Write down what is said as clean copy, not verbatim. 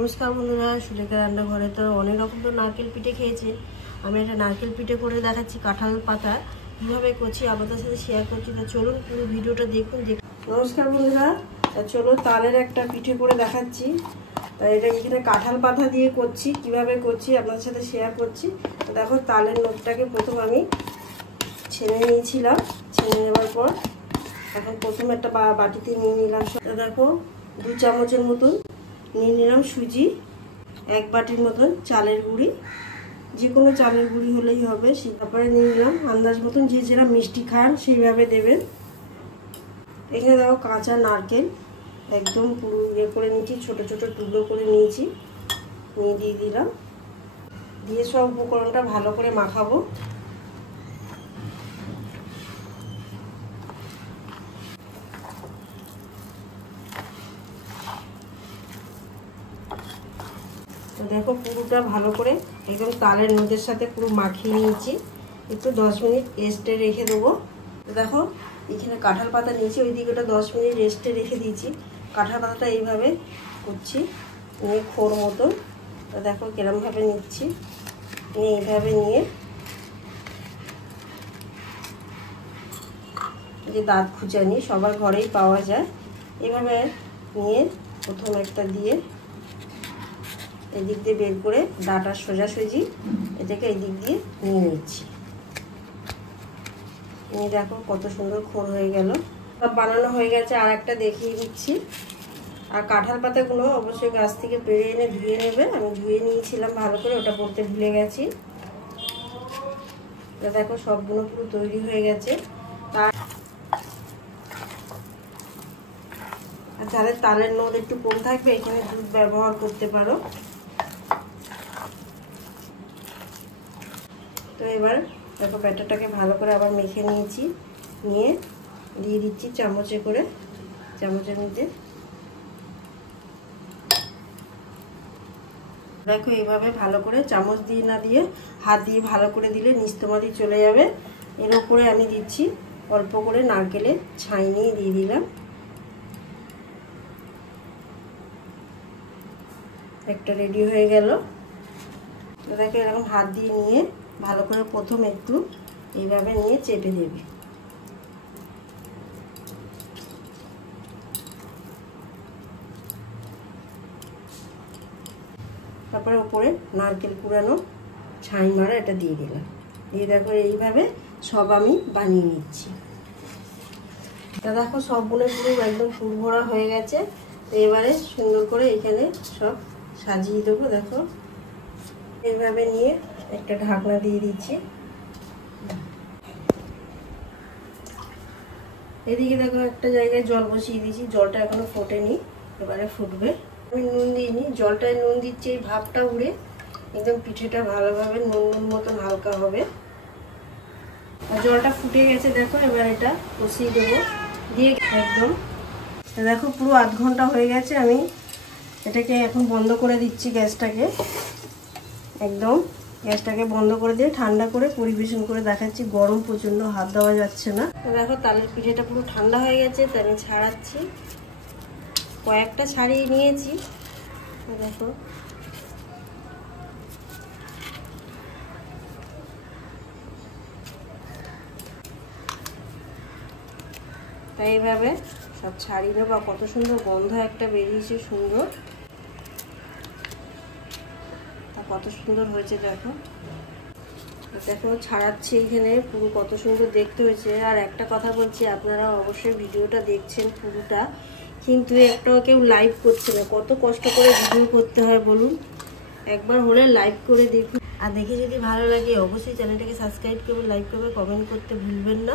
নমস্কার বন্ধুরা, সুলেখা রান্নাঘরে তো অনেক রকম তো নারকেল পিঠে খেয়েছে। আমি একটা নারকেল পিঠে করে দেখাচ্ছি কাঁঠাল পাতা কীভাবে করছি আপনাদের সাথে শেয়ার করছি। তো চলুন পুরো ভিডিওটা দেখুন। নমস্কার বন্ধুরা, চলো তালের একটা পিঠে করে দেখাচ্ছি। তাই এটা এখানে কাঁঠাল পাতা দিয়ে করছি, কিভাবে করছি আপনাদের সাথে শেয়ার করছি। তো দেখো, তালের নোটটাকে প্রথম আমি ছেড়ে নিয়েছিলাম, ছেড়ে নেওয়ার পর এখন প্রথম একটা বাটিতে নিয়ে নিলাম। দেখো 2 চামচের মতন নিয়ে নিলাম সুজি, 1 বাটির মতন চালের গুঁড়ি, যে কোনো চালের গুঁড়ি হলেই হবে। তারপরে নিয়ে নিলাম আন্দাজ মতন, যে যেরা মিষ্টি খান সেইভাবে দেবেন। এখানে দেখো কাঁচা নারকেল একদম পুরো ইয়ে করে নিয়েছি, ছোট ছোট টুকরো করে নিয়েছি, নিয়ে দিয়ে দিলাম। দিয়ে সব উপকরণটা ভালো করে মাখাবো। তো দেখো পুরোটা ভালো করে একদম তালের নোটের সাথে পুরো মাখিয়ে নিয়েছি। একটু 10 মিনিট রেস্টে রেখে দেবো। তো দেখো এখানে কাঁঠাল পাতা নিয়েছি, ওই দিকে ওটা 10 মিনিট রেস্টে রেখে দিয়েছি। কাঁঠাল পাতাটা এইভাবে করছি, নিয়ে খোর মতন। তো দেখো কিরমভাবে নিচ্ছি, নিয়ে এইভাবে নিয়ে যে দাঁত খুঁচানি সবার ঘরেই পাওয়া যায়, এভাবে নিয়ে প্রথম একটা দিয়ে এদিক দিয়ে বের করে ডাটা সোজাসুজি এটাকে এই দিক দিয়ে নিয়ে নিচ্ছি। নিয়ে দেখো কত সুন্দর খোর হয়ে গেল। সব বানানো হয়ে গেছে, আর একটা দেখিয়ে দিচ্ছি। আর কাঁঠাল পাতাগুলো অবশ্যই গাছ থেকে পেড়ে এনে ধুয়ে নেবে। আমি ধুয়ে নিয়েছিলাম ভালো করে, ওটা বলতে ভুলে গেছি। দেখো সবগুলো পুরো তৈরি হয়ে গেছে। আর যাদের তালের নোট একটু কম থাকবে এখানে দুধ ব্যবহার করতে পারো। তো এবার দেখো ব্যাটারটাকে ভালো করে আবার মেখে নিয়েছি, নিয়ে দিয়ে দিচ্ছি চামচে করে, চামচের মধ্যে। দেখো এইভাবে ভালো করে চামচ দিয়ে না দিয়ে হাত দিয়ে ভালো করে দিলে নিস্তমাদি চলে যাবে। এর উপরে আমি দিচ্ছি অল্প করে নারকেলের ছাই নিয়ে দিয়ে দিলাম। একটা রেডি হয়ে গেল। দেখো এরকম হাত দিয়ে নিয়ে ভালো করে প্রথম একটু এইভাবে নিয়ে চেপে দেবে। তারপরে উপরে নারকেল কুড়ানো ছাই মারা এটা দিয়ে দিলাম। দিয়ে দেখো এইভাবে সব আমি বানিয়ে নিচ্ছি। তা দেখো সবগুলো পুরো একদম ফুরভরা হয়ে গেছে। তো এবারে সুন্দর করে এখানে সব সাজিয়ে দেবো। দেখো এইভাবে নিয়ে একটা ঢাকনা দিয়ে দিচ্ছি। এদিকে দেখো একটা জায়গায় জল বসিয়ে দিয়েছি, জলটা এখনো ফোটেনি, এবারে ফুটবে। আমি নুন দিইনি, জলটায় নুন দিচ্ছি, এই ভাপটা উড়ে একদম পিঠেটা ভালোভাবে নুন মতন হালকা হবে। আর জলটা ফুটে গেছে, দেখো এবার এটা কষিয়ে দেবো দিয়ে একদম। দেখো পুরো আধ ঘন্টা হয়ে গেছে, আমি এটাকে এখন বন্ধ করে দিচ্ছি গ্যাসটাকে। একদম গ্যাসটাকে বন্ধ করে দিয়ে ঠান্ডা করে পরিবেশন করে দেখাচ্ছি। গরম প্রচণ্ড, হাত দেওয়া যাচ্ছে না। দেখো তালের পিঠেটা পুরো ঠান্ডা হয়ে গেছে, তাই আমি ছাড়াচ্ছি। কয়েকটা ছাড়িয়ে নিয়েছি। দেখো তাই এইভাবে সব ছাড়িয়ে নেবো। কত সুন্দর গন্ধ একটা বেরিয়েছে, সুন্দর, কত সুন্দর হয়েছে। দেখো দেখো ছাড়াচ্ছি এইখানে, পুরো কত সুন্দর দেখতে হয়েছে। আর একটা কথা বলছি, আপনারা অবশ্যই ভিডিওটা দেখছেন পুরোটা, কিন্তু একটাও কেউ লাইভ করছে না। কত কষ্ট করে ভিডিও করতে হয় বলুন। একবার হলে লাইভ করে দেখুন। আর দেখে যদি ভালো লাগে অবশ্যই চ্যানেলটাকে সাবস্ক্রাইব করবেন, লাইক করবেন, কমেন্ট করতে ভুলবেন না।